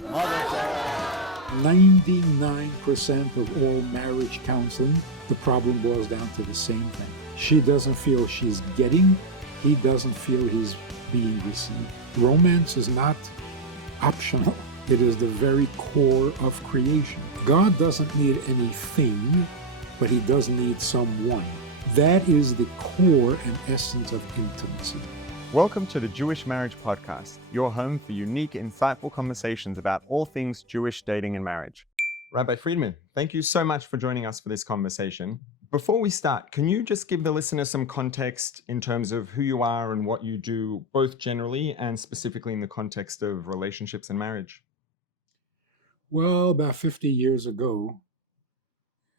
99% of all marriage counseling, the problem boils down to the same thing. She doesn't feel she's getting, he doesn't feel he's being received. Romance is not optional. It is the very core of creation. God doesn't need anything, but he does need someone. That is the core and essence of intimacy. Welcome to the Jewish Marriage Podcast, your home for unique, insightful conversations about all things Jewish dating and marriage. Rabbi Friedman, thank you so much for joining us for this conversation. Before we start, can you just give the listener some context in terms of who you are and what you do, both generally and specifically in the context of relationships and marriage? Well, about 50 years ago,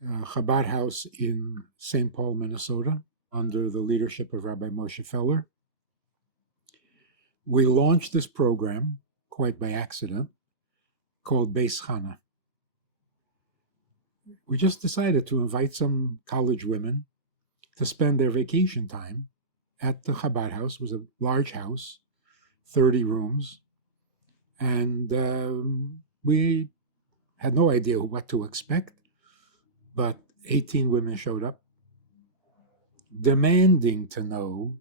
Chabad house in St. Paul, Minnesota, under the leadership of Rabbi Moshe Feller, we launched this program, quite by accident, called Beis Chana. We just decided to invite some college women to spend their vacation time at the Chabad house. It was a large house, 30 rooms, and we had no idea what to expect, but 18 women showed up, demanding to know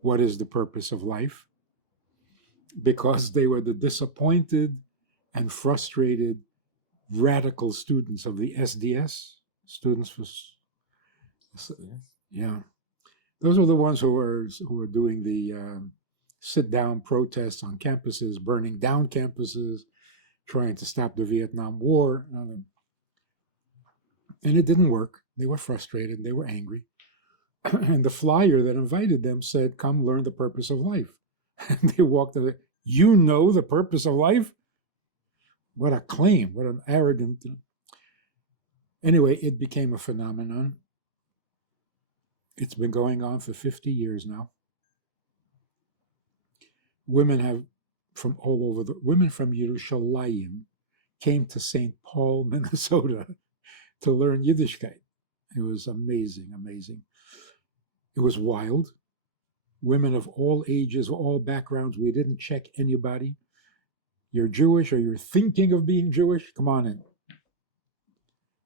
what is the purpose of life, because they were the disappointed and frustrated radical students of the SDS, students for, yeah. Those are the ones who were doing the sit-down protests on campuses, burning down campuses, trying to stop the Vietnam War. And it didn't work. They were frustrated. They were angry. And the flyer that invited them said, "Come learn the purpose of life." And they walked away. You know the purpose of life? What a claim, what an arrogant. Anyway, it became a phenomenon. It's been going on for 50 years now. Women from Yerushalayim came to St. Paul, Minnesota to learn Yiddishkeit. It was amazing, amazing. It was wild. Women of all ages, all backgrounds. We didn't check anybody. You're Jewish or you're thinking of being Jewish, come on in.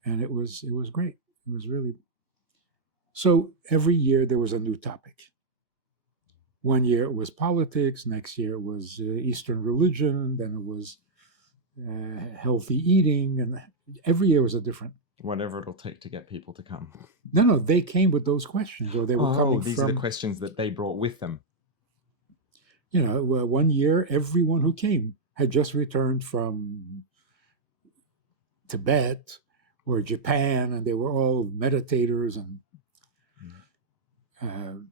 And it was great. It was really. So every year there was a new topic. One year it was politics, next year it was Eastern religion, then it was healthy eating, and every year was a different. Whatever it'll take to get people to come. No, they came with those questions, or they were coming these are the questions that they brought with them. You know, one year everyone who came had just returned from Tibet or Japan, and they were all meditators. And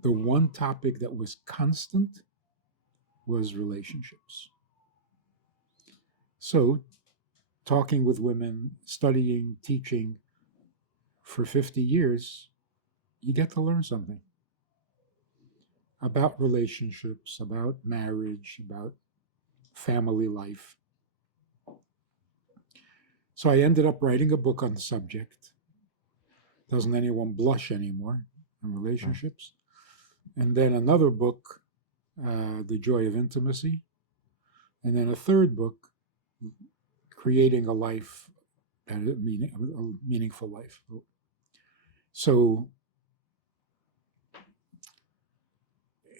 the one topic that was constant was relationships. So, talking with women, studying, teaching for 50 years, you get to learn something about relationships, about marriage, about family life. So I ended up writing a book on the subject. Doesn't anyone blush anymore in relationships? And then another book, The Joy of Intimacy. And then a third book, Creating a Life, a meaningful life. So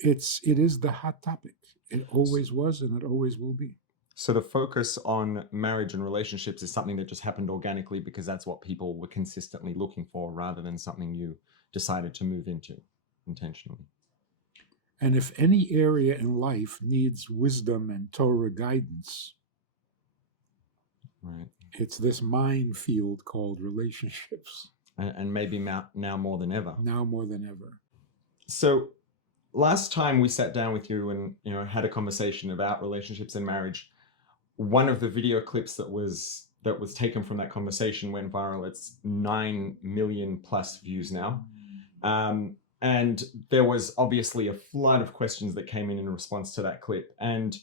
it is the hot topic. It always was, and it always will be. So the focus on marriage and relationships is something that just happened organically because that's what people were consistently looking for, rather than something you decided to move into intentionally. And if any area in life needs wisdom and Torah guidance, right, it's this minefield called relationships. And maybe now more than ever. Now more than ever. So last time we sat down with you and had a conversation about relationships and marriage, one of the video clips that was taken from that conversation went viral. It's 9 million plus views now. And there was obviously a flood of questions that came in response to that clip. And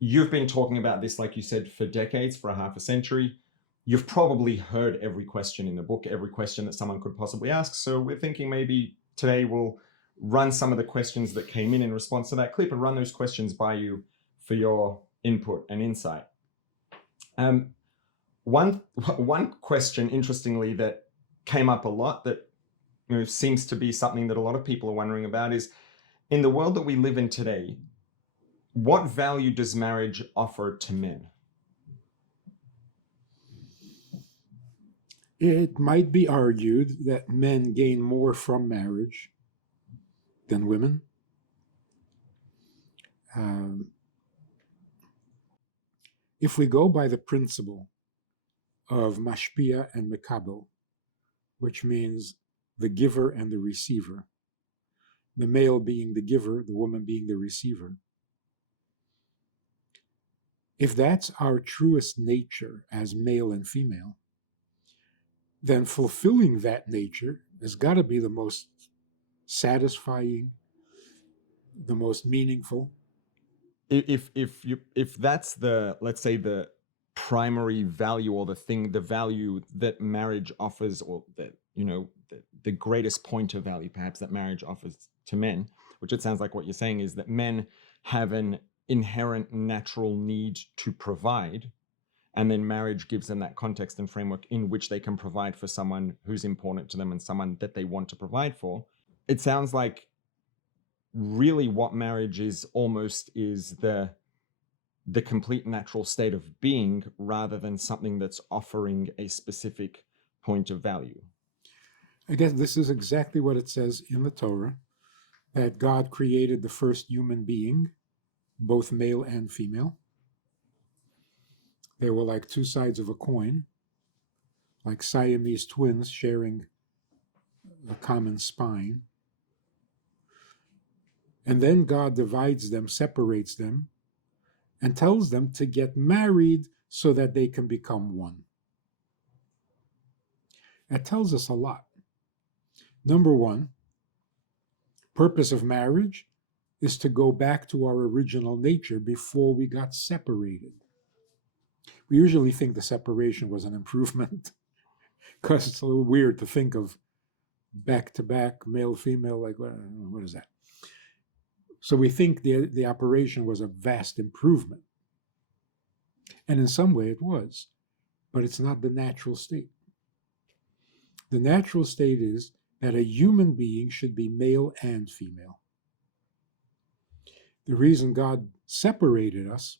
you've been talking about this, like you said, for decades, for a half a century. You've probably heard every question in the book, every question that someone could possibly ask. So we're thinking maybe today we'll run some of the questions that came in response to that clip and run those questions by you for your input and insight. One question, interestingly, that came up a lot that seems to be something that a lot of people are wondering about is, in the world that we live in today, what value does marriage offer to men? It might be argued that men gain more from marriage than women. If we go by the principle of mashpia and mekabel, which means the giver and the receiver, the male being the giver, the woman being the receiver, if that's our truest nature as male and female, then fulfilling that nature has got to be the most satisfying, the most meaningful. If that's the, let's say, the primary value, or the value that marriage offers, or that the greatest point of value perhaps that marriage offers to men, which it sounds like what you're saying is that men have an inherent natural need to provide, and then marriage gives them that context and framework in which they can provide for someone who's important to them and someone that they want to provide for. It sounds like really what marriage is almost is the complete natural state of being, rather than something that's offering a specific point of value. I guess this is exactly what it says in the Torah, that God created the first human being, both male and female. They were like two sides of a coin, like Siamese twins sharing a common spine. And then God divides them, separates them, and tells them to get married so that they can become one. That tells us a lot. Number one, purpose of marriage is to go back to our original nature before we got separated. We usually think the separation was an improvement because it's a little weird to think of back-to-back, male-female, like, what is that? So we think the operation was a vast improvement. And in some way it was, but it's not the natural state. The natural state is that a human being should be male and female. The reason God separated us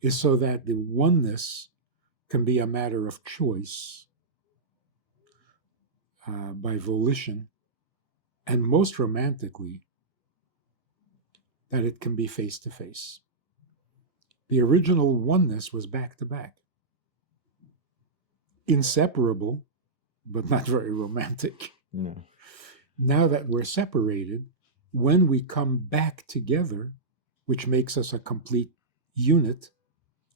is so that the oneness can be a matter of choice, by volition, and most romantically, that it can be face to face. The original oneness was back to back, inseparable, but not very romantic. No. Now that we're separated, when we come back together, which makes us a complete unit,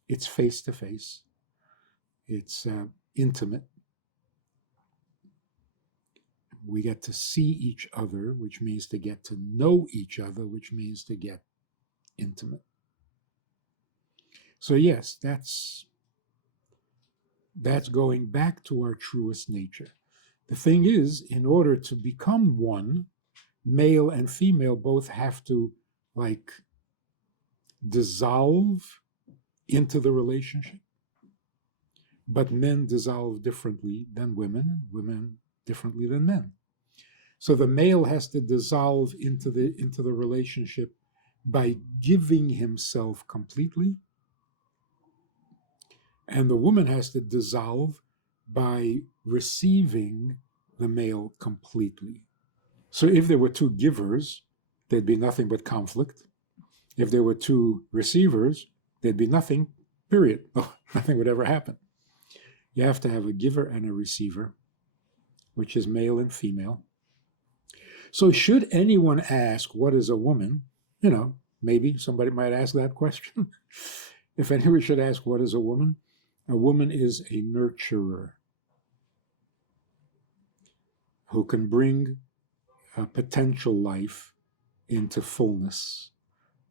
it's face to face, it's intimate. We get to see each other, which means to get to know each other, which means to get intimate. So yes, that's going back to our truest nature. The thing is, in order to become one, male and female both have to dissolve into the relationship. But men dissolve differently than women, women differently than men. So the male has to dissolve into the relationship by giving himself completely, and the woman has to dissolve by receiving the male completely. So if there were two givers, there'd be nothing but conflict. If there were two receivers, there'd be nothing, period. Nothing would ever happen. You have to have a giver and a receiver, which is male and female. So should anyone ask, what is a woman? Maybe somebody might ask that question. If anyone should ask, what is a woman is a nurturer who can bring a potential life into fullness,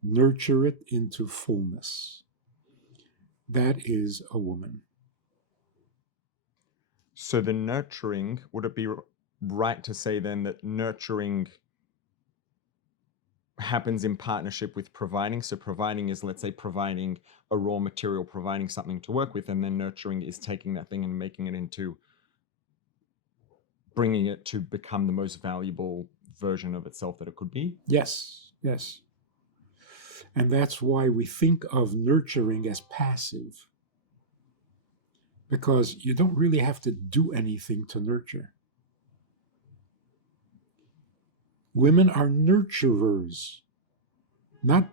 nurture it into fullness. That is a woman. So the nurturing, would it be right to say then that nurturing happens in partnership with providing. So providing is, let's say, providing a raw material, providing something to work with, and then nurturing is taking that thing and making it into, bringing it to become the most valuable version of itself that it could be. Yes, yes. And that's why we think of nurturing as passive, because you don't really have to do anything to nurture. Women are nurturers, not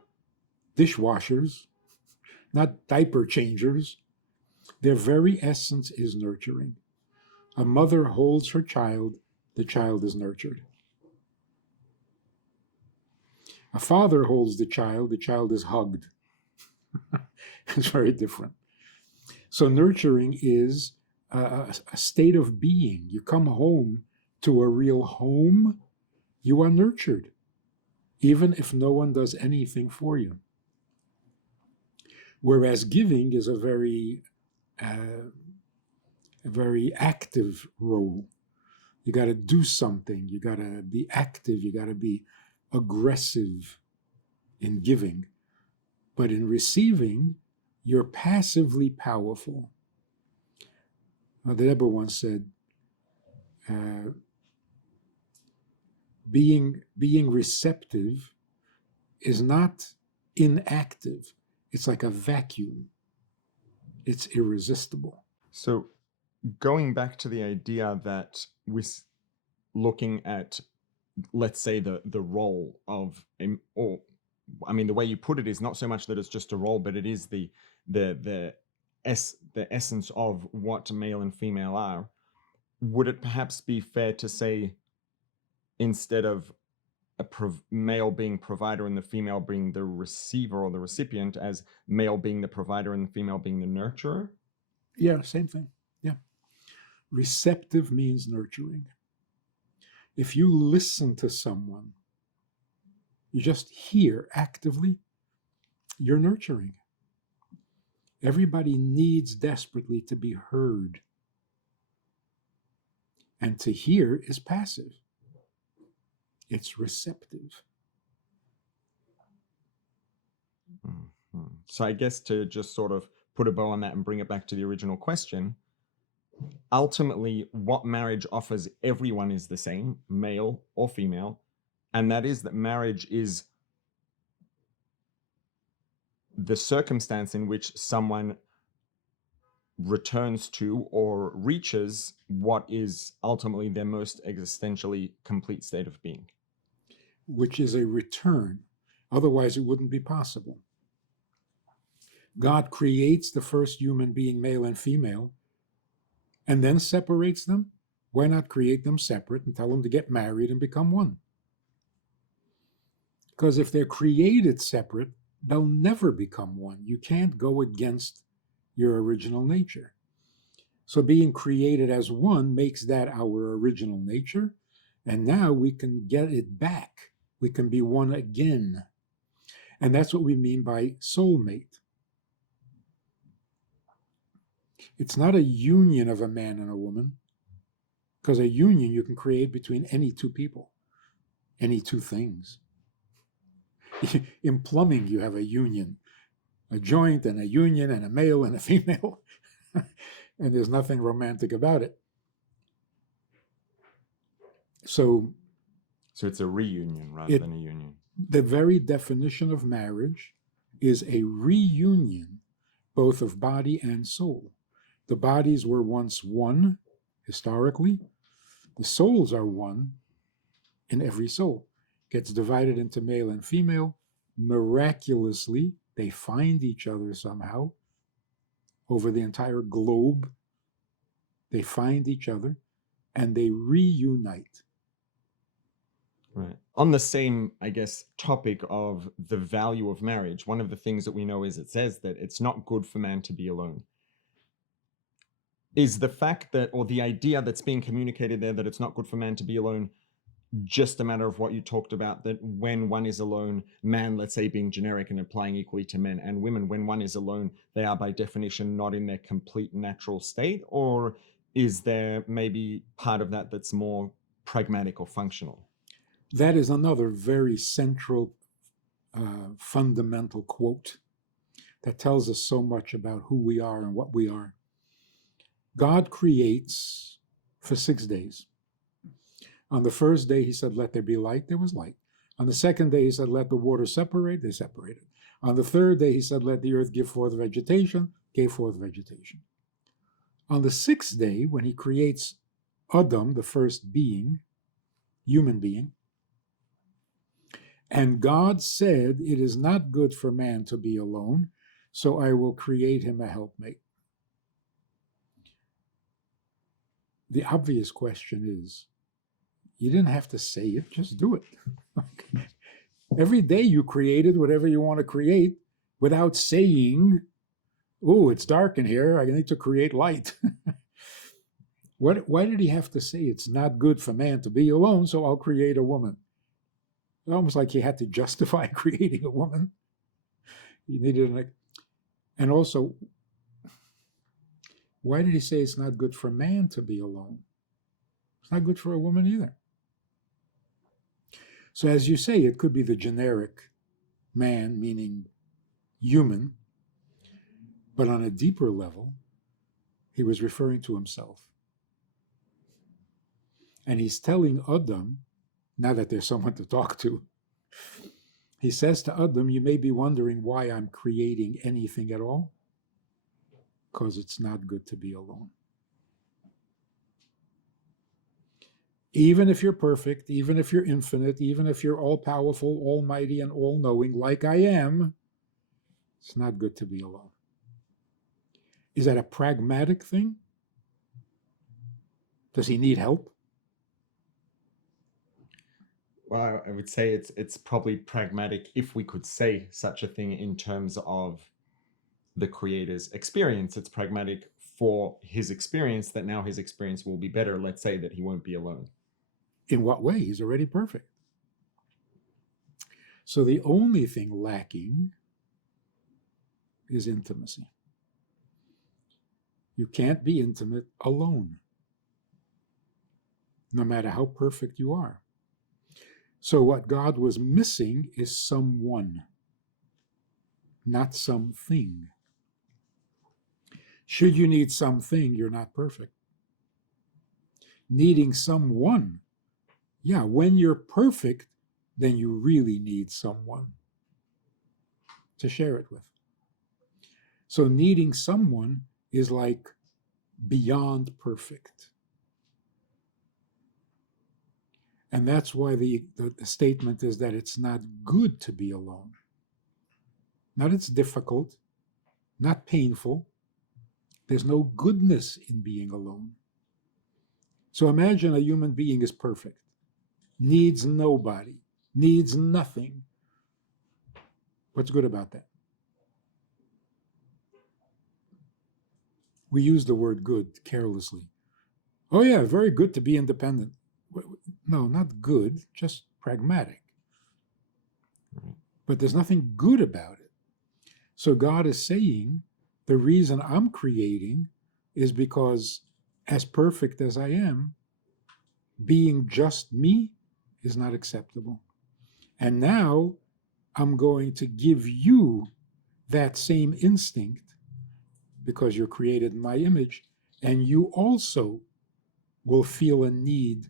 dishwashers, not diaper changers. Their very essence is nurturing. A mother holds her child, the child is nurtured. A father holds the child is hugged. It's very different. So nurturing is a state of being. You come home to a real home, you are nurtured, even if no one does anything for you. Whereas giving is a very active role. You got to do something. You got to be active. You got to be aggressive in giving. But in receiving, you're passively powerful. The Rebbe once said, being receptive is not inactive. It's like a vacuum. It's irresistible. So going back to the idea that we're looking at, let's say, the role of, or I mean, the way you put it is not so much that it's just a role, but it is the essence of what male and female are. Would it perhaps be fair to say, instead of a male being provider and the female being the receiver or the recipient, as male being the provider and the female being the nurturer? Yeah, same thing. Yeah. Receptive means nurturing. If you listen to someone, you just hear actively, you're nurturing. Everybody needs desperately to be heard. And to hear is passive. It's receptive. Mm-hmm. So I guess to just sort of put a bow on that and bring it back to the original question, ultimately what marriage offers everyone is the same, male or female, and that is that marriage is the circumstance in which someone returns to or reaches what is ultimately their most existentially complete state of being. Which is a return. Otherwise, it wouldn't be possible. God creates the first human being, male and female, and then separates them. Why not create them separate and tell them to get married and become one? Because if they're created separate, they'll never become one. You can't go against your original nature. So being created as one makes that our original nature, and now we can get it back. We can be one again. And that's what we mean by soulmate. It's not a union of a man and a woman, because a union you can create between any two people, any two things. In plumbing, you have a union, a joint and a union and a male and a female, and there's nothing romantic about it. So it's a reunion rather than a union. The very definition of marriage is a reunion, both of body and soul. The bodies were once one, historically. The souls are one in every soul. Gets divided into male and female. Miraculously, they find each other somehow over the entire globe. They find each other and they reunite. Right. On the same, I guess, topic of the value of marriage, one of the things that we know is it says that it's not good for man to be alone. Is the fact that, or the idea that's being communicated there, that it's not good for man to be alone, just a matter of what you talked about, that when one is alone, man, let's say being generic and applying equally to men and women, when one is alone, they are by definition not in their complete natural state? Or is there maybe part of that that's more pragmatic or functional? That is another very central fundamental quote that tells us so much about who we are and what we are. God creates for 6 days. On the first day, he said, let there be light. There was light. On the second day, he said, let the water separate. They separated. On the third day, he said, let the earth give forth vegetation. Gave forth vegetation. On the sixth day, when he creates Adam, the first being, human being, and God said, it is not good for man to be alone, so I will create him a helpmate. The obvious question is, you didn't have to say it, just do it. Every day you created whatever you want to create without saying, oh, it's dark in here, I need to create light. Why did he have to say it's not good for man to be alone, so I'll create a woman? It's almost like he had to justify creating a woman. He needed and also, why did he say it's not good for man to be alone? It's not good for a woman either. So as you say, it could be the generic man, meaning human, but on a deeper level, he was referring to himself. And he's telling Adam, now that there's someone to talk to, he says to Adam, you may be wondering why I'm creating anything at all, because it's not good to be alone. Even if you're perfect, even if you're infinite, even if you're all-powerful, almighty, and all-knowing, like I am, it's not good to be alone. Is that a pragmatic thing? Does he need help? Well, I would say it's probably pragmatic, if we could say such a thing in terms of the creator's experience. It's pragmatic for his experience, that now his experience will be better. Let's say that he won't be alone. In what way? He's already perfect. So the only thing lacking is intimacy. You can't be intimate alone, no matter how perfect you are. So what God was missing is someone, not something. Should you need something, you're not perfect. Needing someone, yeah, when you're perfect, then you really need someone to share it with. So needing someone is like beyond perfect. And that's why the statement is that it's not good to be alone. Not it's difficult, not painful. There's no goodness in being alone. So imagine a human being is perfect, needs nobody, needs nothing. What's good about that? We use the word good carelessly. Oh yeah, very good to be independent. No, not good, just pragmatic. But there's nothing good about it. So God is saying, the reason I'm creating is because, as perfect as I am, being just me is not acceptable. And now I'm going to give you that same instinct, because you're created in my image, and you also will feel a need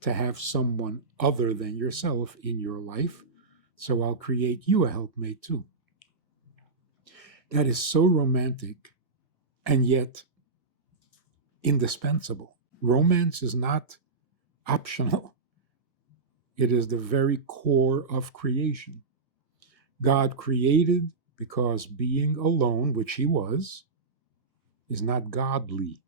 to have someone other than yourself in your life. So I'll create you a helpmate too. That is so romantic and yet indispensable. Romance is not optional. It is the very core of creation. God created because being alone, which he was, is not godly.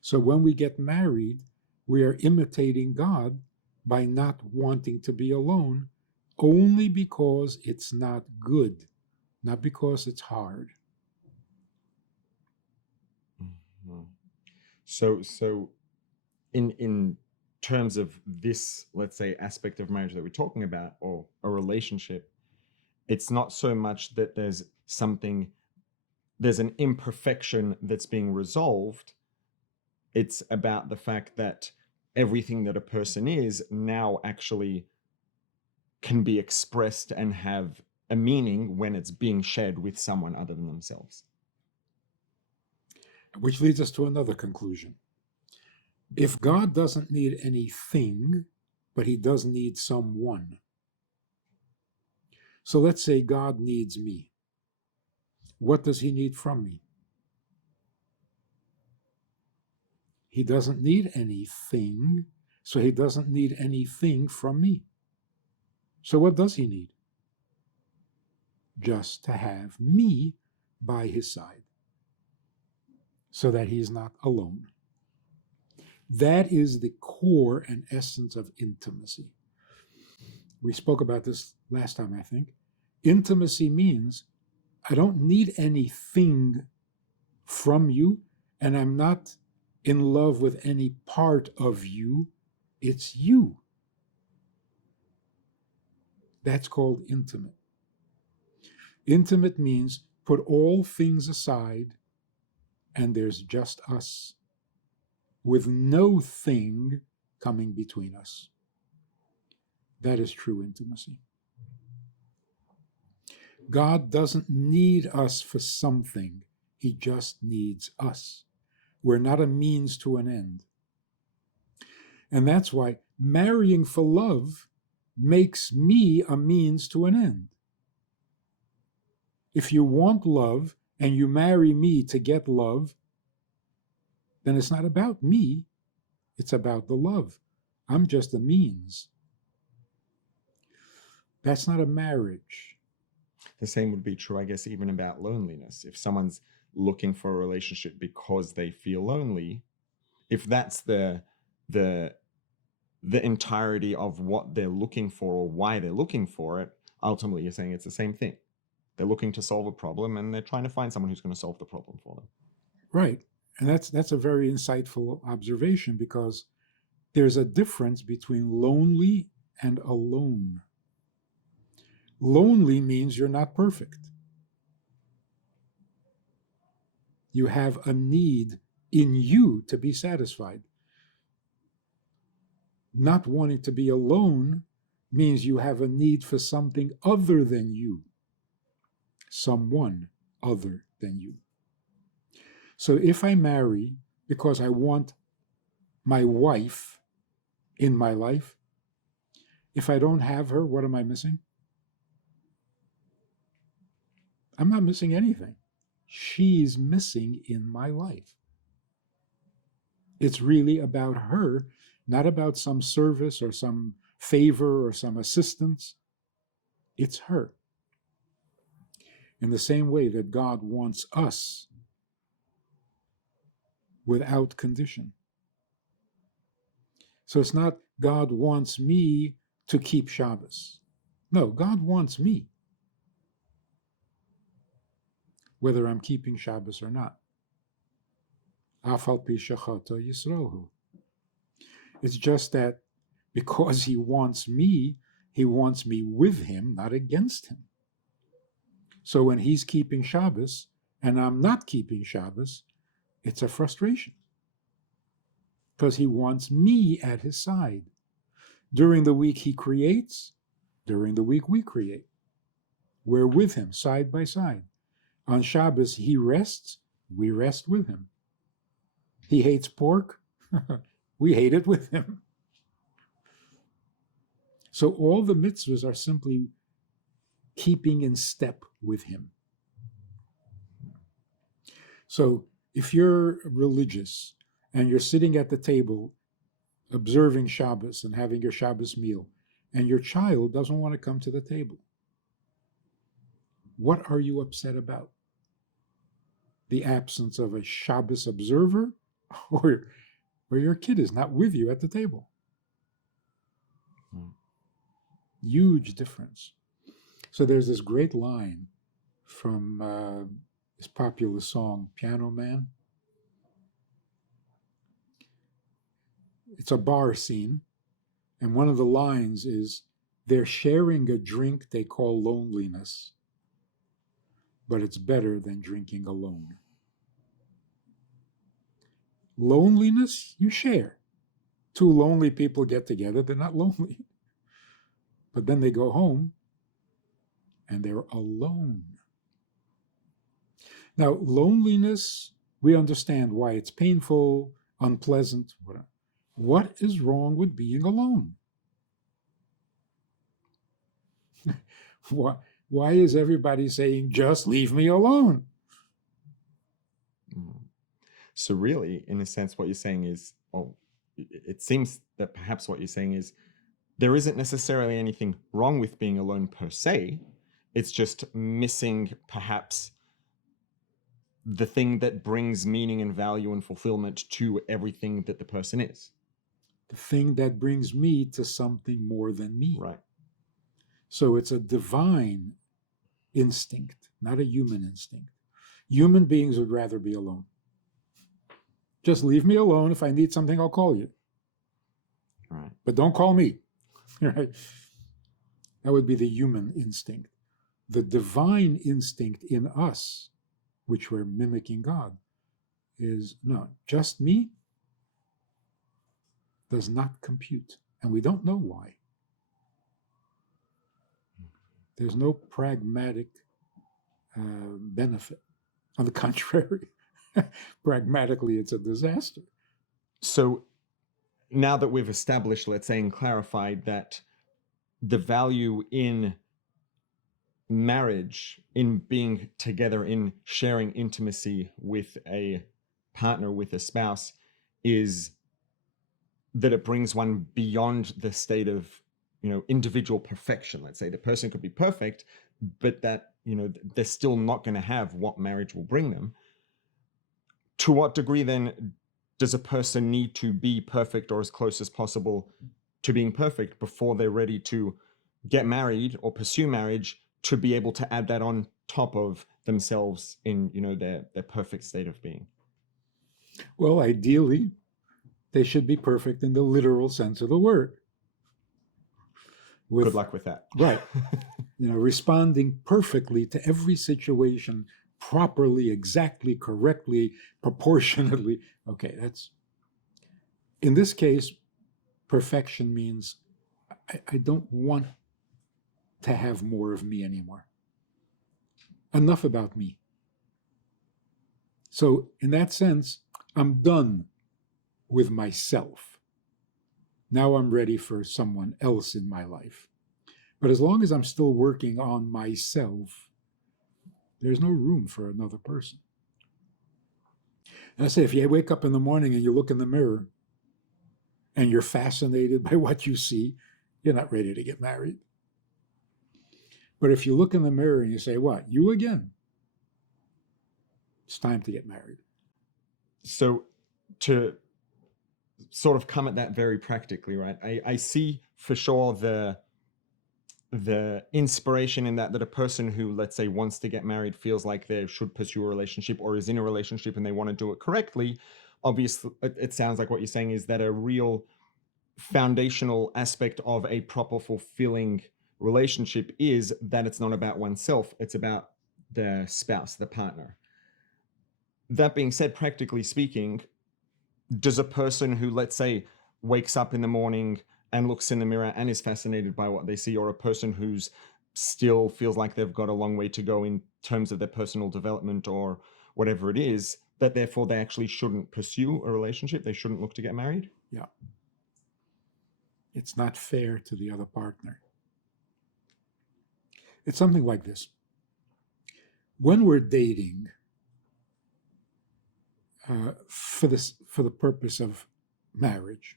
So when we get married, we are imitating God by not wanting to be alone, only because it's not good, not because it's hard. Mm-hmm. So in terms of this, let's say, aspect of marriage that we're talking about, or a relationship, it's not so much that there's an imperfection that's being resolved. It's about the fact that everything that a person is now actually can be expressed and have a meaning when it's being shared with someone other than themselves. Which leads us to another conclusion. If God doesn't need anything, but he does need someone. So let's say God needs me. What does he need from me? He doesn't need anything, so he doesn't need anything from me. So what does he need? Just to have me by his side, so that he's not alone. That is the core and essence of intimacy. We spoke about this last time, I think. Intimacy means I don't need anything from you, and I'm not in love with any part of you. It's you. That's called intimate. Intimate means put all things aside, and there's just us, with no thing coming between us. That is true intimacy. God doesn't need us for something. He just needs us. We're not a means to an end. And that's why marrying for love makes me a means to an end. If you want love and you marry me to get love, then it's not about me, it's about the love. I'm just a means. That's not a marriage. The same would be true, I guess, even about loneliness. If someone's looking for a relationship because they feel lonely, if that's the entirety of what they're looking for or why they're looking for it, ultimately you're saying it's the same thing. They're looking to solve a problem and they're trying to find someone who's going to solve the problem for them. Right. And that's a very insightful observation, because there's a difference between lonely and alone. Lonely means you're not perfect. You have a need in you to be satisfied. Not wanting to be alone means you have a need for something other than you, someone other than you. So if I marry because I want my wife in my life, if I don't have her, what am I missing? I'm not missing anything. She's missing in my life. It's really about her, not about some service or some favor or some assistance. It's her. In the same way that God wants us without condition. So it's not God wants me to keep Shabbos. No, God wants me, whether I'm keeping Shabbos or not. It's just that because he wants me with him, not against him. So when he's keeping Shabbos and I'm not keeping Shabbos, it's a frustration, because he wants me at his side. During the week he creates, during the week we create. We're with him side by side. On Shabbos he rests, we rest with him. He hates pork, we hate it with him. So all the mitzvahs are simply keeping in step with him. So if you're religious and you're sitting at the table observing Shabbos and having your Shabbos meal, and your child doesn't want to come to the table, what are you upset about? The absence of a Shabbos observer, or your kid is not with you at the table? Huge difference. So there's this great line from this popular song, Piano Man. It's a bar scene, and one of the lines is, they're sharing a drink they call loneliness, but it's better than drinking alone. Loneliness, you share. Two lonely people get together, they're not lonely. But then they go home and they're alone. Now, loneliness, we understand why it's painful, unpleasant, whatever. What is wrong with being alone? Why is everybody saying, just leave me alone? So really, in a sense, what you're saying is, well, it seems that perhaps what you're saying is there isn't necessarily anything wrong with being alone per se. It's just missing perhaps the thing that brings meaning and value and fulfillment to everything that the person is. The thing that brings me to something more than me. Right. So it's a divine instinct, not a human instinct. Human beings would rather be alone. Just leave me alone. If I need something, I'll call you. Right. But don't call me. Right? That would be the human instinct. The divine instinct in us, which we're mimicking God, is no, just me does not compute. And we don't know why. There's no pragmatic benefit. On the contrary, pragmatically, it's a disaster. So now that we've established, let's say, and clarified that the value in marriage, in being together, in sharing intimacy with a partner, with a spouse, is that it brings one beyond the state of, individual perfection. Let's say the person could be perfect, but that, they're still not going to have what marriage will bring them. To what degree then does a person need to be perfect or as close as possible to being perfect before they're ready to get married or pursue marriage, to be able to add that on top of themselves in, their perfect state of being? Well, ideally, they should be perfect in the literal sense of the word. Good luck with that. Right. Responding perfectly to every situation, properly, exactly, correctly, proportionately. Okay, in this case, perfection means I don't want to have more of me anymore. Enough about me. So in that sense, I'm done with myself. Now I'm ready for someone else in my life. But as long as I'm still working on myself, there's no room for another person. And I say, if you wake up in the morning and you look in the mirror and you're fascinated by what you see, you're not ready to get married. But if you look in the mirror and you say, what, you again? It's time to get married. So to sort of come at that very practically, right? I see for sure the inspiration in that a person who, let's say, wants to get married feels like they should pursue a relationship or is in a relationship and they want to do it correctly. Obviously, it sounds like what you're saying is that a real foundational aspect of a proper, fulfilling relationship is that it's not about oneself, it's about the spouse, the partner. That being said, practically speaking, does a person who, let's say, wakes up in the morning and looks in the mirror and is fascinated by what they see, or a person who's still feels like they've got a long way to go in terms of their personal development or whatever it is, that therefore they actually shouldn't pursue a relationship, they shouldn't look to get married? Yeah. It's not fair to the other partner. It's something like this. When we're dating, for the purpose of marriage,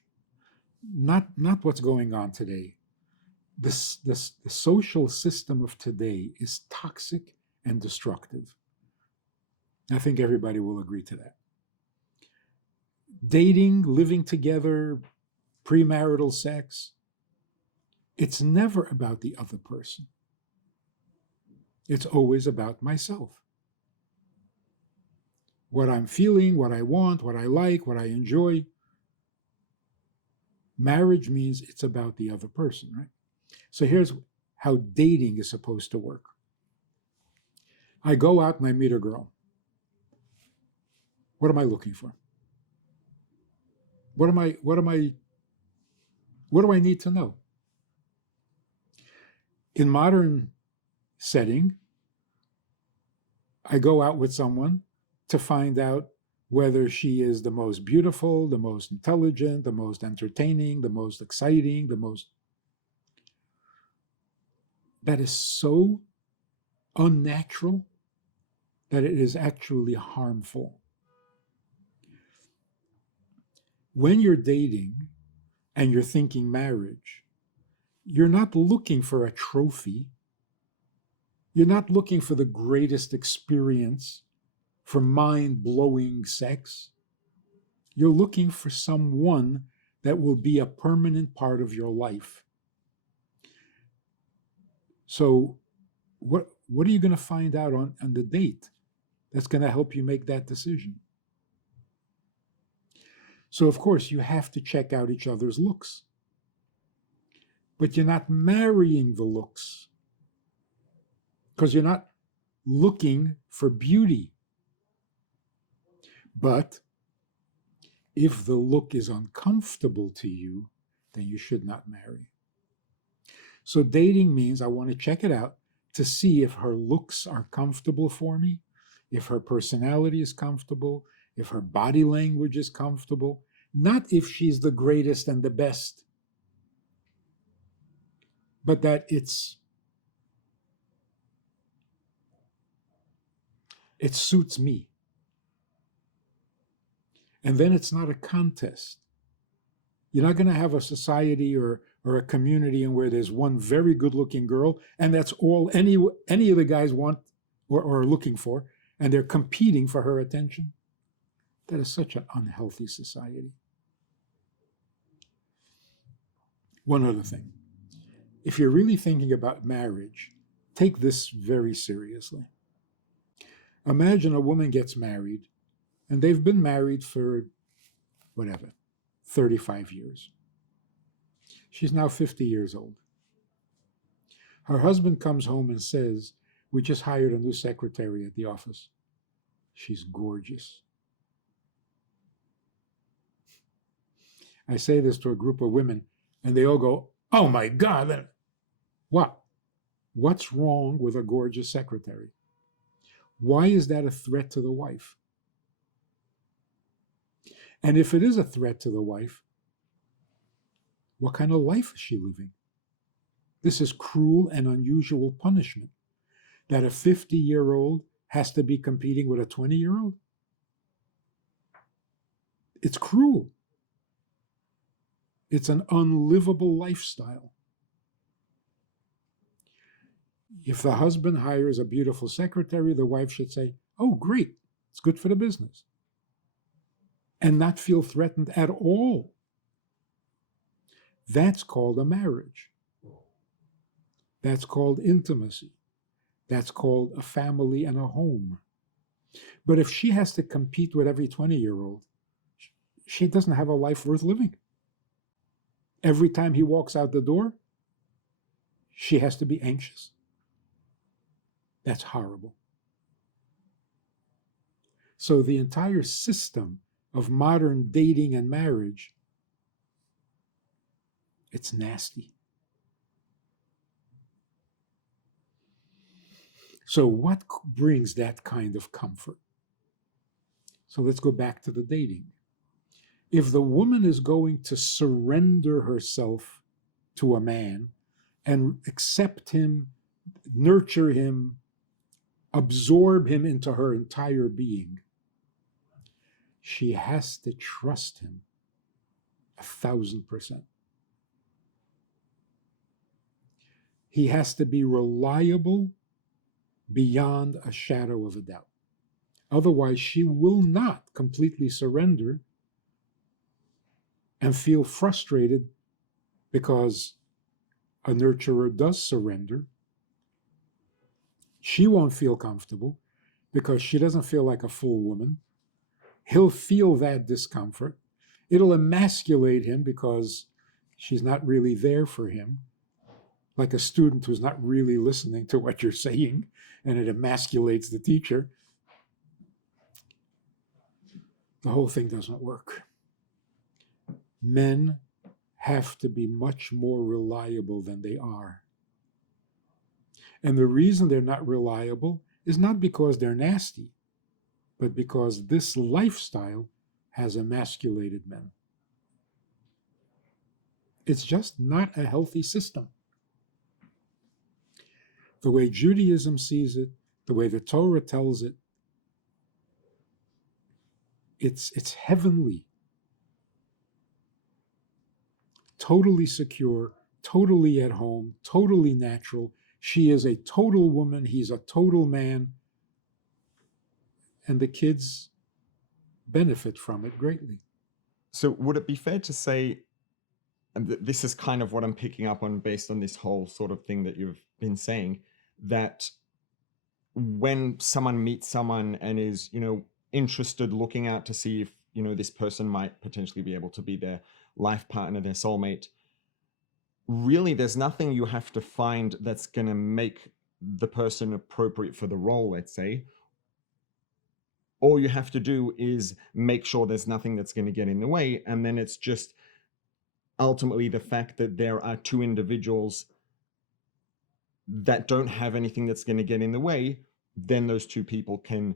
not what's going on today. The social system of today is toxic and destructive. I think everybody will agree to that. Dating, living together, premarital sex, it's never about the other person. It's always about myself. What I'm feeling, what I want, what I like, what I enjoy. Marriage means it's about the other person, right? So here's how dating is supposed to work. I go out and I meet a girl. What am I looking for? What do I need to know? In modern setting, I go out with someone to find out whether she is the most beautiful, the most intelligent, the most entertaining, the most exciting, the most. That is so unnatural that it is actually harmful. When you're dating and you're thinking marriage, you're not looking for a trophy. You're not looking for the greatest experience, for mind-blowing sex. You're looking for someone that will be a permanent part of your life. So what are you going to find out on the date that's going to help you make that decision? So, of course, you have to check out each other's looks. But you're not marrying the looks because you're not looking for beauty. But if the look is uncomfortable to you, then you should not marry. So dating means I want to check it out to see if her looks are comfortable for me, if her personality is comfortable, if her body language is comfortable, not if she's the greatest and the best, but that it suits me. And then it's not a contest. You're not going to have a society or a community in where there's one very good-looking girl, and that's all any of the guys want or are looking for, and they're competing for her attention. That is such an unhealthy society. One other thing. If you're really thinking about marriage, take this very seriously. Imagine a woman gets married, and they've been married for, 35 years. She's now 50 years old. Her husband comes home and says, "We just hired a new secretary at the office. She's gorgeous." I say this to a group of women, and they all go, "Oh my God." What? What's wrong with a gorgeous secretary? Why is that a threat to the wife? And if it is a threat to the wife, what kind of life is she living? This is cruel and unusual punishment, that a 50-year-old has to be competing with a 20-year-old. It's cruel. It's an unlivable lifestyle. If the husband hires a beautiful secretary, the wife should say, "Oh, great, it's good for the business," and not feel threatened at all. That's called a marriage. That's called intimacy. That's called a family and a home. But if she has to compete with every 20-year-old, she doesn't have a life worth living. Every time he walks out the door, she has to be anxious. That's horrible. So the entire system of modern dating and marriage, it's nasty. So what brings that kind of comfort? So let's go back to the dating. If the woman is going to surrender herself to a man and accept him, nurture him, absorb him into her entire being, she has to trust him 1,000%. He has to be reliable beyond a shadow of a doubt. Otherwise, she will not completely surrender and feel frustrated because a nurturer does surrender. She won't feel comfortable because she doesn't feel like a full woman. He'll feel that discomfort. It'll emasculate him because she's not really there for him, like a student who's not really listening to what you're saying, and it emasculates the teacher. The whole thing doesn't work. Men have to be much more reliable than they are. And the reason they're not reliable is not because they're nasty, but because this lifestyle has emasculated men. It's just not a healthy system. The way Judaism sees it, the way the Torah tells it, it's heavenly, totally secure, totally at home, totally natural. She is a total woman, he's a total man, and the kids benefit from it greatly. So would it be fair to say, and this is kind of what I'm picking up on based on this whole sort of thing that you've been saying, that when someone meets someone and is, interested, looking out to see if, this person might potentially be able to be their life partner, their soulmate, really there's nothing you have to find that's going to make the person appropriate for the role, let's say. All you have to do is make sure there's nothing that's going to get in the way. And then it's just ultimately the fact that there are two individuals that don't have anything that's going to get in the way, then those two people can,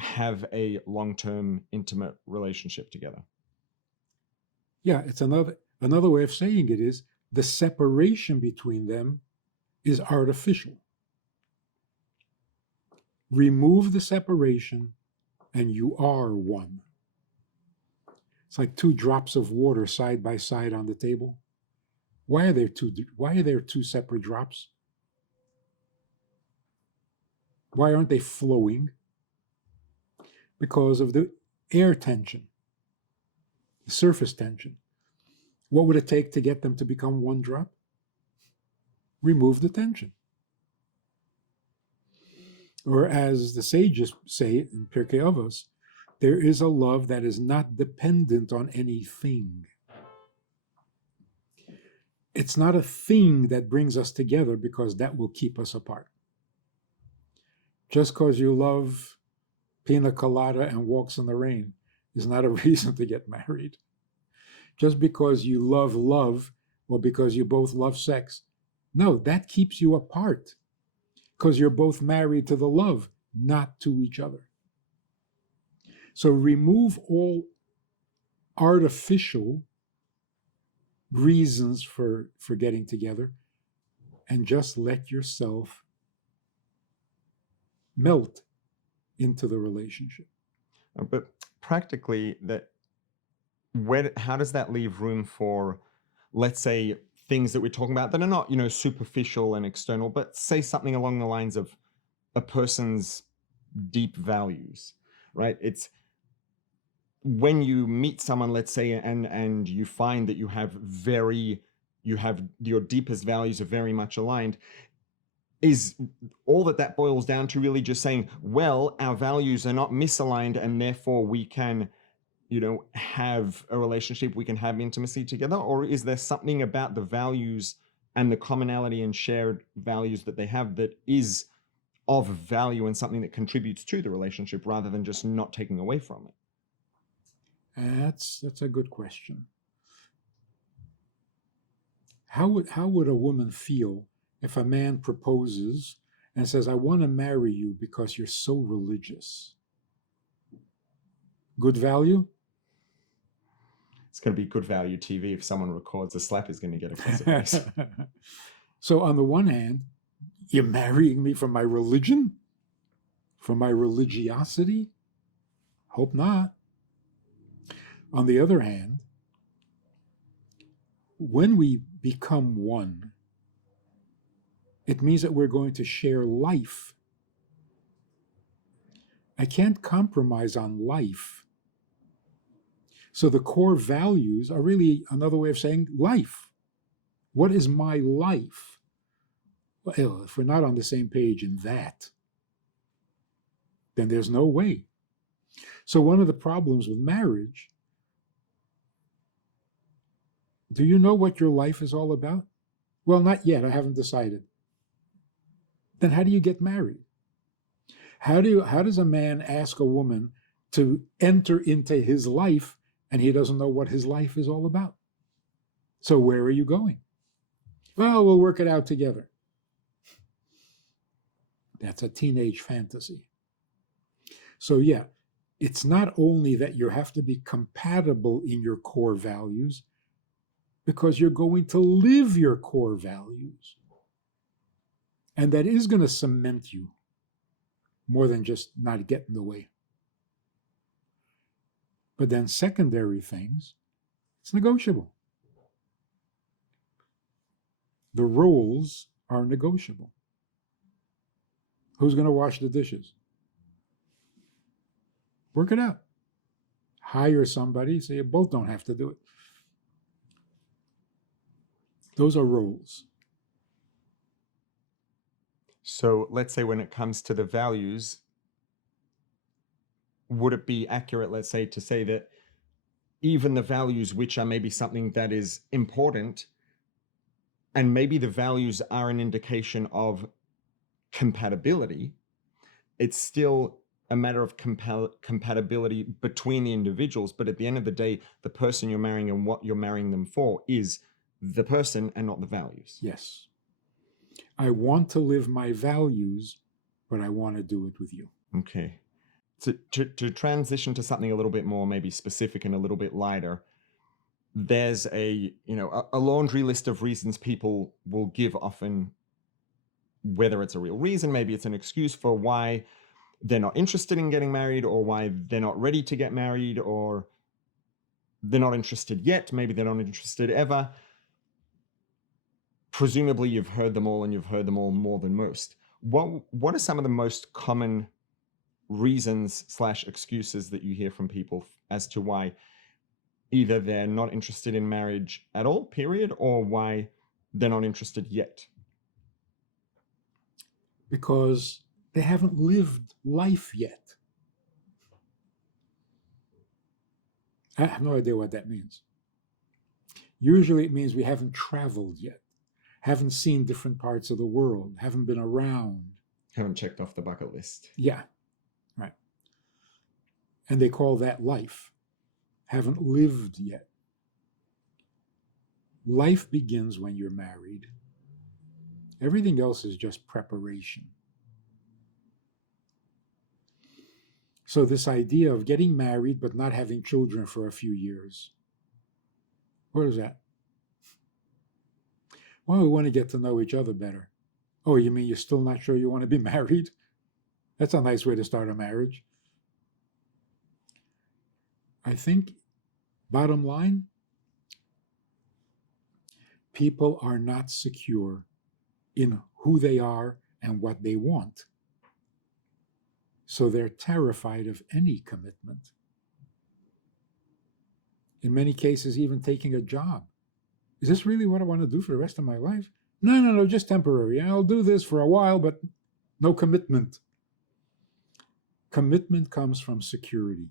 have a long-term intimate relationship together. Yeah, it's another way of saying it is the separation between them is artificial. Remove the separation and you are one. It's like two drops of water side by side on the table. Why are there two separate drops? Why aren't they flowing? Because of the air tension, the surface tension. What would it take to get them to become one drop? Remove the tension. Or as the sages say in Pirkei Avos, there is a love that is not dependent on anything. It's not a thing that brings us together because that will keep us apart. Just because you love pina colada and walks in the rain is not a reason to get married. Just because you love love or because you both love sex, no, that keeps you apart because you're both married to the love, not to each other. So remove all artificial reasons for getting together and just let yourself melt into the relationship. But practically, how does that leave room for, let's say, things that we're talking about that are not, superficial and external, but say something along the lines of a person's deep values, right? It's when you meet someone, let's say, and you find that your deepest values are very much aligned, is all that boils down to really just saying, well, our values are not misaligned and therefore we can, have a relationship, we can have intimacy together? Or is there something about the values and the commonality and shared values that they have that is of value and something that contributes to the relationship rather than just not taking away from it? That's a good question. How would a woman feel if a man proposes and says, I want to marry you because you're so religious? Good value? It's going to be good value TV. If someone records a slap, is going to get a consequence. So on the one hand, you're marrying me for my religion? For my religiosity? Hope not. On the other hand, when we become one, it means that we're going to share life. I can't compromise on life. So the core values are really another way of saying life. What is my life? Well, if we're not on the same page in that, then there's no way. So one of the problems with marriage, do you know what your life is all about? Well, not yet. I haven't decided. Then how do you get married? How does a man ask a woman to enter into his life and he doesn't know what his life is all about? So where are you going? Well, we'll work it out together. That's a teenage fantasy. So, yeah, it's not only that you have to be compatible in your core values, because you're going to live your core values. And that is going to cement you more than just not get in the way. But then secondary things, it's negotiable. The roles are negotiable. Who's going to wash the dishes? Work it out. Hire somebody so you both don't have to do it. Those are roles. So let's say when it comes to the values, would it be accurate, let's say, to say that even the values, which are maybe something that is important, and maybe the values are an indication of compatibility, it's still a matter of compatibility between the individuals, but at the end of the day, the person you're marrying and what you're marrying them for is the person and not the values. Yes. I want to live my values, but I want to do it with you. Okay. To transition to something a little bit more maybe specific and a little bit lighter, there's a laundry list of reasons people will give often, whether it's a real reason, maybe it's an excuse for why they're not interested in getting married, or why they're not ready to get married, or they're not interested yet, maybe they're not interested ever. Presumably you've heard them all, and you've heard them all more than most. What are some of the most common reasons / excuses that you hear from people as to why either they're not interested in marriage at all, period, or why they're not interested yet? Because they haven't lived life yet. I have no idea what that means. Usually it means we haven't traveled yet, haven't seen different parts of the world, haven't been around. Haven't checked off the bucket list. Yeah, right. And they call that life. Haven't lived yet. Life begins when you're married. Everything else is just preparation. So this idea of getting married but not having children for a few years, what is that? Well, we want to get to know each other better. Oh, you mean you're still not sure you want to be married? That's a nice way to start a marriage. I think, bottom line, people are not secure in who they are and what they want. So they're terrified of any commitment. In many cases, even taking a job. Is this really what I want to do for the rest of my life? No, just temporary. I'll do this for a while, but no commitment. Commitment comes from security.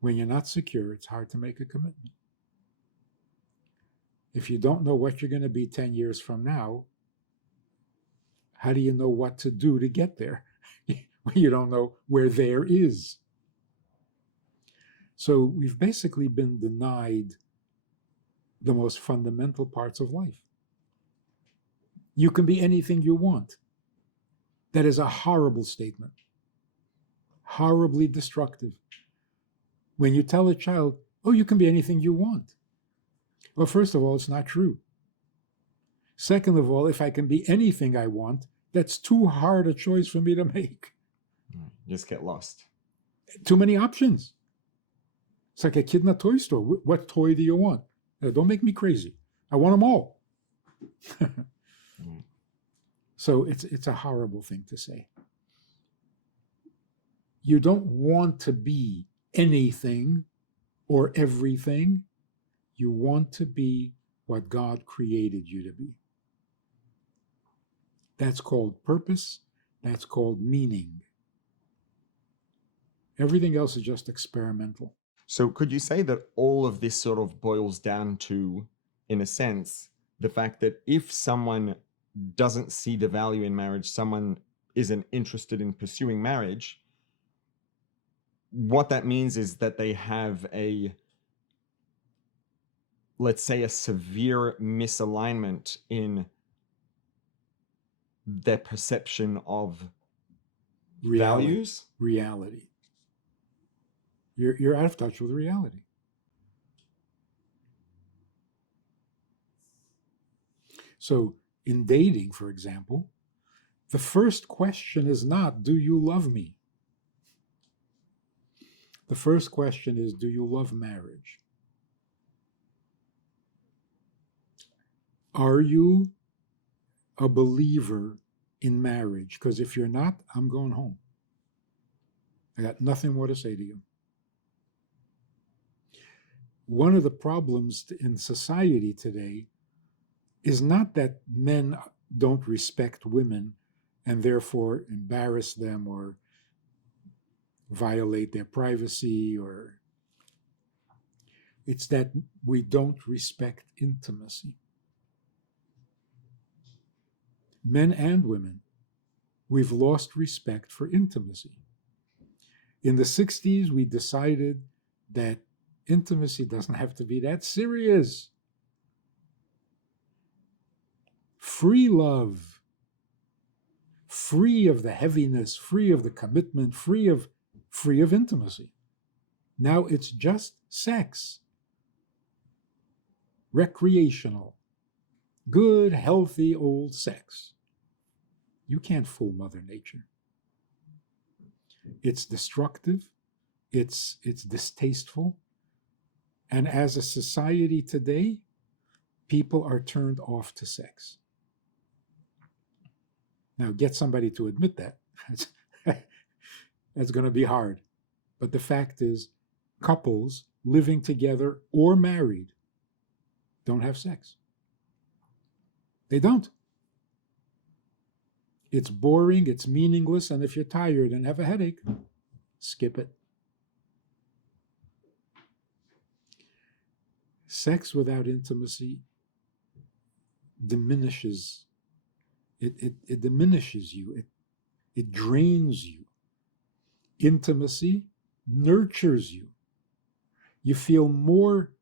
When you're not secure, it's hard to make a commitment. If you don't know what you're going to be 10 years from now, how do you know what to do to get there? You don't know where there is. So we've basically been denied the most fundamental parts of life. You can be anything you want. That is a horrible statement. Horribly destructive. When you tell a child, oh, you can be anything you want. Well, first of all, it's not true. Second of all, if I can be anything I want, that's too hard a choice for me to make. Just get lost. Too many options. It's like a kid in a toy store. What toy do you want? Don't make me crazy. I want them all. So it's a horrible thing to say. You don't want to be anything or everything. You want to be what God created you to be. That's called purpose. That's called meaning. Everything else is just experimental. So could you say that all of this sort of boils down to, in a sense, the fact that if someone doesn't see the value in marriage, someone isn't interested in pursuing marriage, what that means is that they have let's say, a severe misalignment in their perception of Reality. values. Reality. You're out of touch with reality. So in dating, for example, the first question is not, do you love me? The first question is, do you love marriage? Are you a believer in marriage? Because if you're not, I'm going home. I got nothing more to say to you. One of the problems in society today is not that men don't respect women and therefore embarrass them or violate their privacy, or it's that we don't respect intimacy. Men and women, we've lost respect for intimacy. In the 60s, we decided that intimacy doesn't have to be that serious. Free love, free of the heaviness, free of the commitment, free of intimacy. Now it's just sex. Recreational, good, healthy, old sex. You can't fool Mother Nature. It's destructive, it's distasteful, and as a society today, people are turned off to sex. Now, get somebody to admit that. That's going to be hard. But the fact is, couples living together or married don't have sex. They don't. It's boring, it's meaningless, and if you're tired and have a headache, skip it. Sex without intimacy diminishes. It diminishes you. It drains you. Intimacy nurtures you. You feel more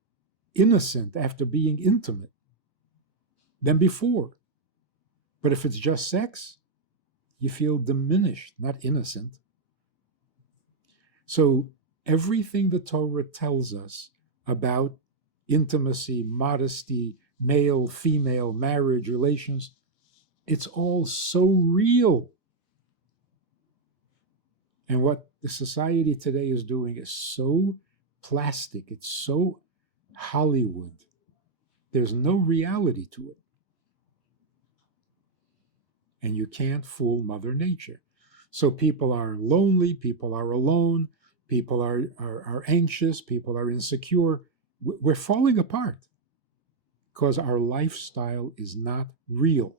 innocent after being intimate than before. But if it's just sex, you feel diminished, not innocent. So everything the Torah tells us about intimacy, modesty, male, female, marriage, relations, it's all so real. And what the society today is doing is so plastic, it's so Hollywood. There's no reality to it. And you can't fool Mother Nature. So people are lonely, people are alone, people are anxious, people are insecure. We're falling apart because our lifestyle is not real.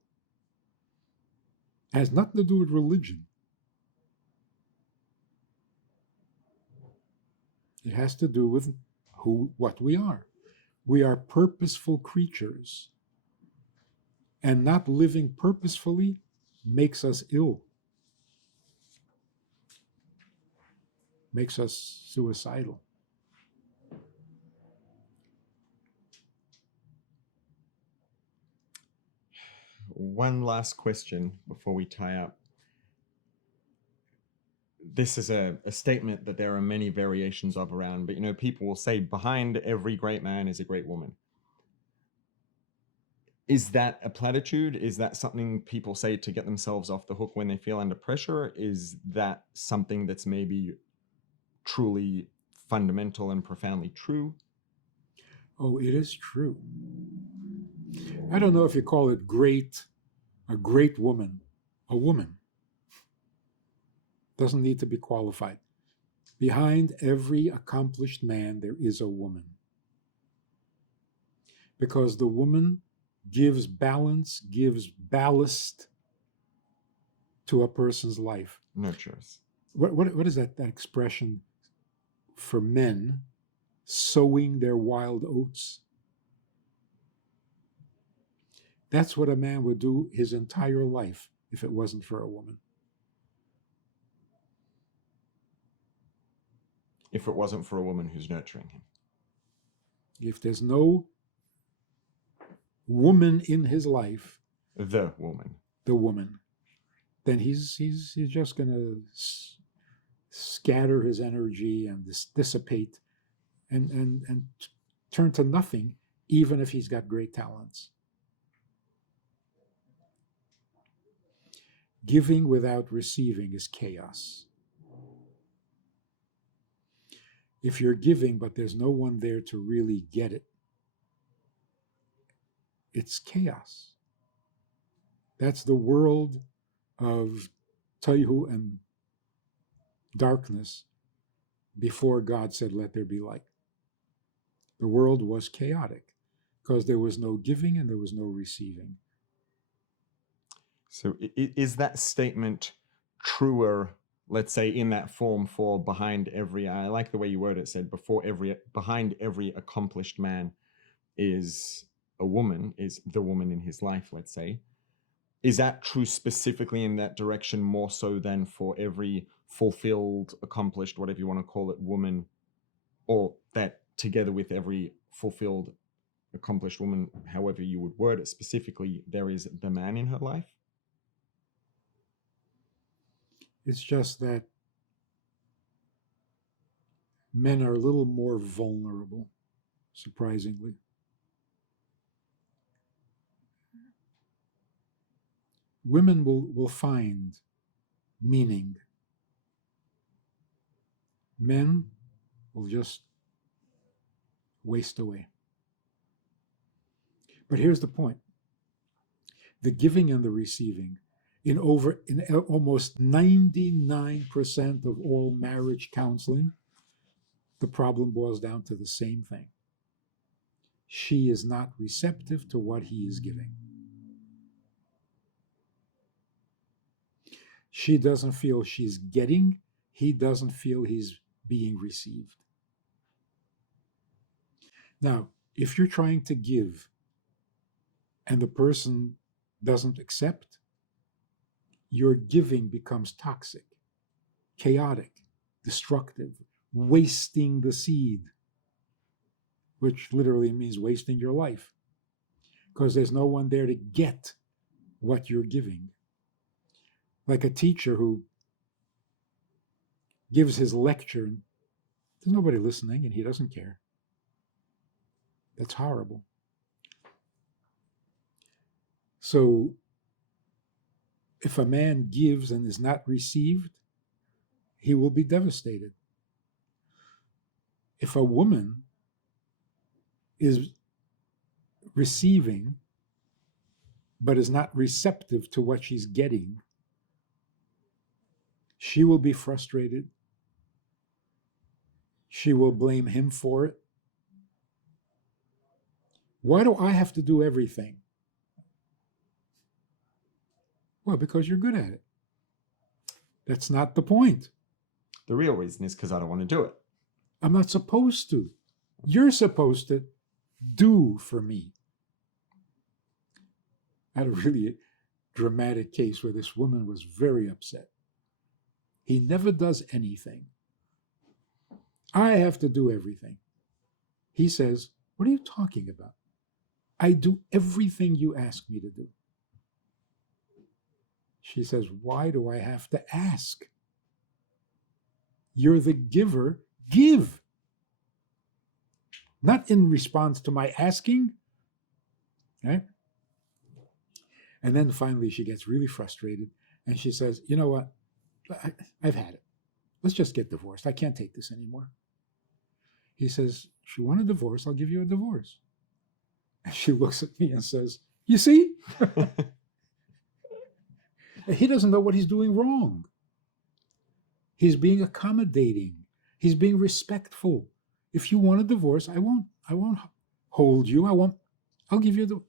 It has nothing to do with religion. It has to do with what we are. We are purposeful creatures. And not living purposefully makes us ill. Makes us suicidal. One last question before we tie up. This is a statement that there are many variations of around, but people will say behind every great man is a great woman. Is that a platitude? Is that something people say to get themselves off the hook when they feel under pressure? Is that something that's maybe truly fundamental and profoundly true? Oh, it is true. I don't know if you call it great, a great woman, a woman. Doesn't need to be qualified. Behind every accomplished man, there is a woman. Because the woman gives balance, gives ballast to a person's life. Nurtures. What is that expression for men? Sowing their wild oats. That's what a man would do his entire life if it wasn't for a woman. If it wasn't for a woman who's nurturing him. If there's no woman in his life, The woman. the woman. then he's just going to scatter his energy and dissipate and turn to nothing, even if he's got great talents. Giving without receiving is chaos. If you're giving, but there's no one there to really get it, it's chaos. That's the world of Tohu and darkness before God said, let there be light. The world was chaotic because there was no giving and there was no receiving. So is that statement truer, let's say, in that form for behind every, I like the way you word it, said behind every accomplished man is a woman, is the woman in his life, let's say. Is that true specifically in that direction more so than for every fulfilled, accomplished, whatever you want to call it, woman, or that together with every fulfilled, accomplished woman, however you would word it specifically, there is the man in her life? It's just that men are a little more vulnerable, surprisingly. Women will find meaning. Men will just waste away. But here's the point. The giving and the receiving, in almost 99% of all marriage counseling, the problem boils down to the same thing. She is not receptive to what he is giving. She doesn't feel she's getting, he doesn't feel he's being received. Now, if you're trying to give and the person doesn't accept, your giving becomes toxic, chaotic, destructive, wasting the seed, which literally means wasting your life, because there's no one there to get what you're giving. Like a teacher who gives his lecture and there's nobody listening and he doesn't care. That's horrible. So if a man gives and is not received, he will be devastated. If a woman is receiving but is not receptive to what she's getting, she will be frustrated. She will blame him for it. Why do I have to do everything? Well, because you're good at it. That's not the point. The real reason is because I don't want to do it. I'm not supposed to. You're supposed to do for me. I had a really dramatic case where this woman was very upset. He never does anything. I have to do everything. He says, what are you talking about? I do everything you ask me to do. She says, why do I have to ask? You're the giver. Give. Not in response to my asking. Right? And then finally she gets really frustrated and she says, you know what? I've had it. Let's just get divorced. I can't take this anymore. He says, if you want a divorce, I'll give you a divorce. And she looks at me and says, you see? He doesn't know what he's doing wrong. He's being accommodating. He's being respectful. If you want a divorce, I won't hold you. I'll give you the.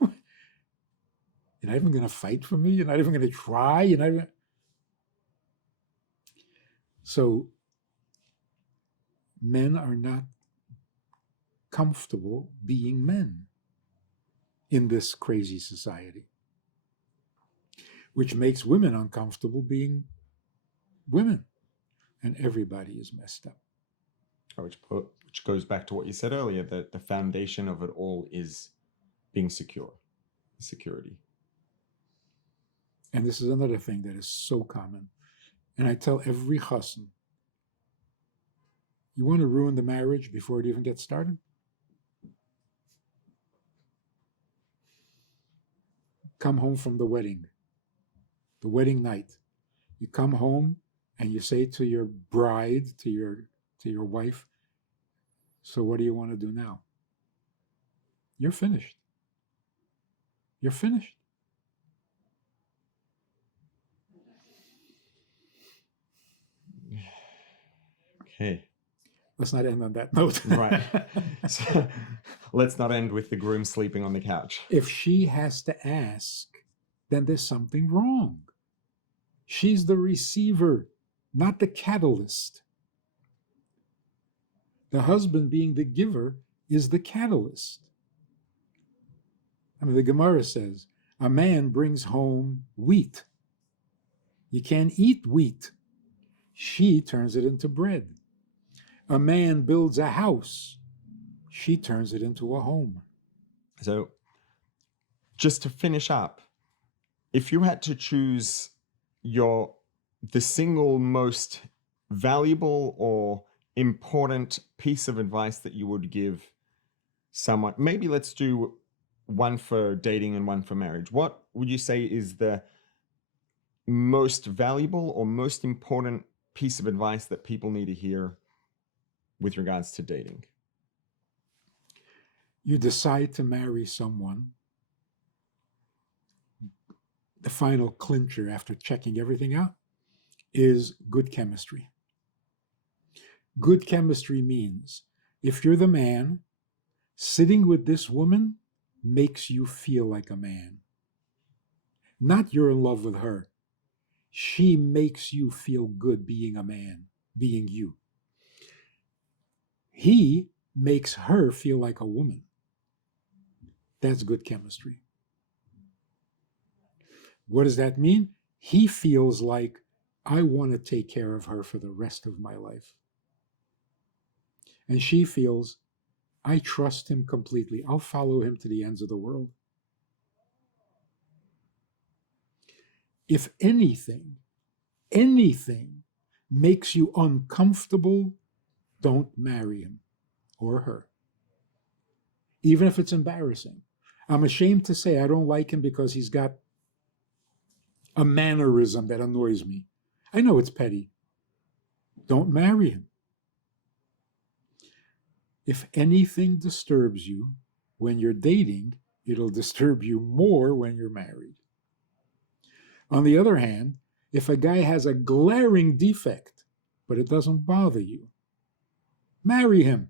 You're not even going to fight for me. You're not even going to try. You're not even. So men are not comfortable being men in this crazy society, which makes women uncomfortable being women, and everybody is messed up. Which goes back to what you said earlier, that the foundation of it all is being secure, security. And this is another thing that is so common. And I tell every chassan, you want to ruin the marriage before it even gets started? Come home from the wedding night. You come home and you say to your bride, to your wife, so what do you want to do now? You're finished. You're finished. Okay. Let's not end on that note. Right. So, let's not end with the groom sleeping on the couch. If she has to ask, then there's something wrong. She's the receiver, not the catalyst. The husband, being the giver, is the catalyst. I mean, the Gemara says, a man brings home wheat. You can't eat wheat. She turns it into bread. A man builds a house. She turns it into a home. So, just to finish up, if you had to choose the single most valuable or important piece of advice that you would give someone, maybe let's do one for dating and one for marriage. What would you say is the most valuable or most important piece of advice that people need to hear with regards to dating? You decide to marry someone. The final clincher after checking everything out is good chemistry. Good chemistry means if you're the man, sitting with this woman makes you feel like a man. Not you're in love with her. She makes you feel good being a man, being you. He makes her feel like a woman. That's good chemistry. What does that mean? He feels like, I want to take care of her for the rest of my life. And she feels, I trust him completely. I'll follow him to the ends of the world. If anything makes you uncomfortable, don't marry him or her. Even if it's embarrassing. I'm ashamed to say I don't like him because he's got a mannerism that annoys me. I know it's petty. Don't marry him. If anything disturbs you when you're dating, it'll disturb you more when you're married. On the other hand, if a guy has a glaring defect, but it doesn't bother you, marry him.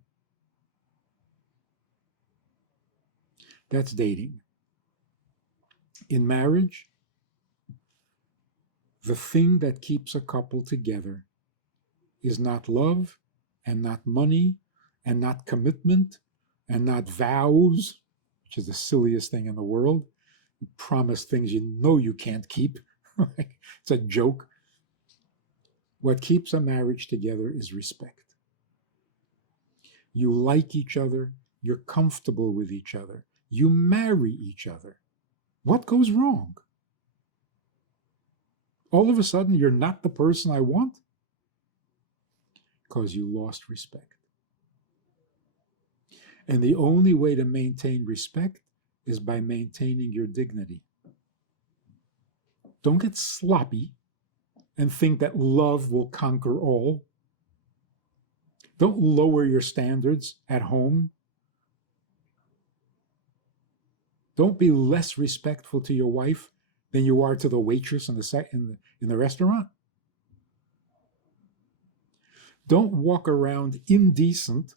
That's dating. In marriage, the thing that keeps a couple together is not love and not money and not commitment and not vows, which is the silliest thing in the world. You promise things you know you can't keep. It's a joke. What keeps a marriage together is respect. You like each other. You're comfortable with each other. You marry each other. What goes wrong? All of a sudden, you're not the person I want? Because you lost respect. And the only way to maintain respect is by maintaining your dignity. Don't get sloppy and think that love will conquer all. Don't lower your standards at home. Don't be less respectful to your wife than you are to the waitress in the restaurant. Don't walk around indecent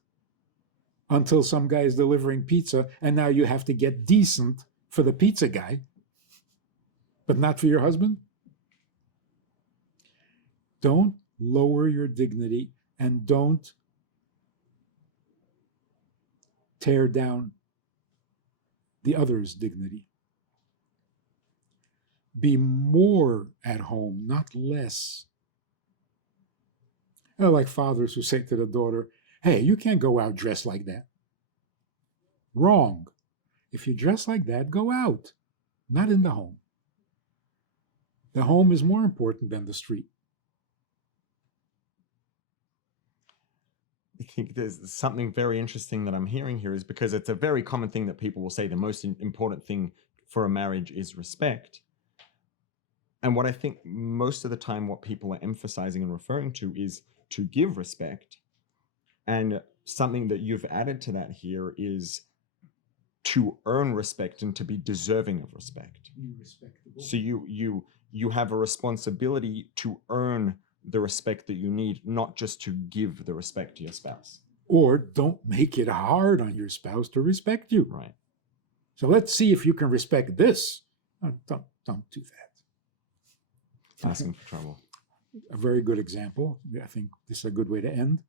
until some guy is delivering pizza and now you have to get decent for the pizza guy, but not for your husband. Don't lower your dignity and don't tear down the other's dignity. Be more at home, not less. I like fathers who say to the daughter, hey, you can't go out dressed like that. Wrong. If you dress like that, go out, not in the home. The home is more important than the street. I think there's something very interesting that I'm hearing here, is because it's a very common thing that people will say the most important thing for a marriage is respect. And what I think most of the time what people are emphasizing and referring to is to give respect. And something that you've added to that here is to earn respect and to be deserving of respect. Be respectable. So you have a responsibility to earn the respect that you need, not just to give the respect to your spouse. Or don't make it hard on your spouse to respect you. Right. So let's see if you can respect this. Don't do that. Asking for trouble. A very good example. I think this is a good way to end.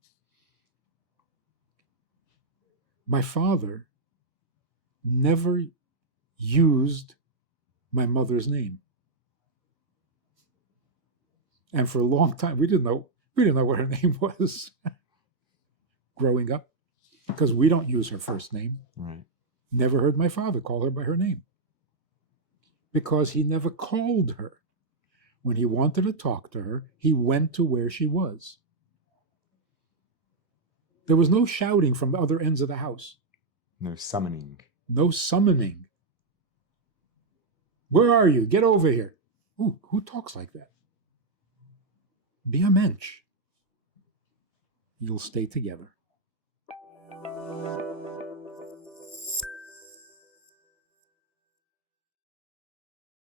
My father never used my mother's name. And for a long time, we didn't know what her name was growing up, because we don't use her first name. Right. Never heard my father call her by her name, because he never called her. When he wanted to talk to her, he went to where she was. There was no shouting from the other ends of the house. No summoning. No summoning. Where are you? Get over here. Ooh, who talks like that? Be a mensch. You'll stay together.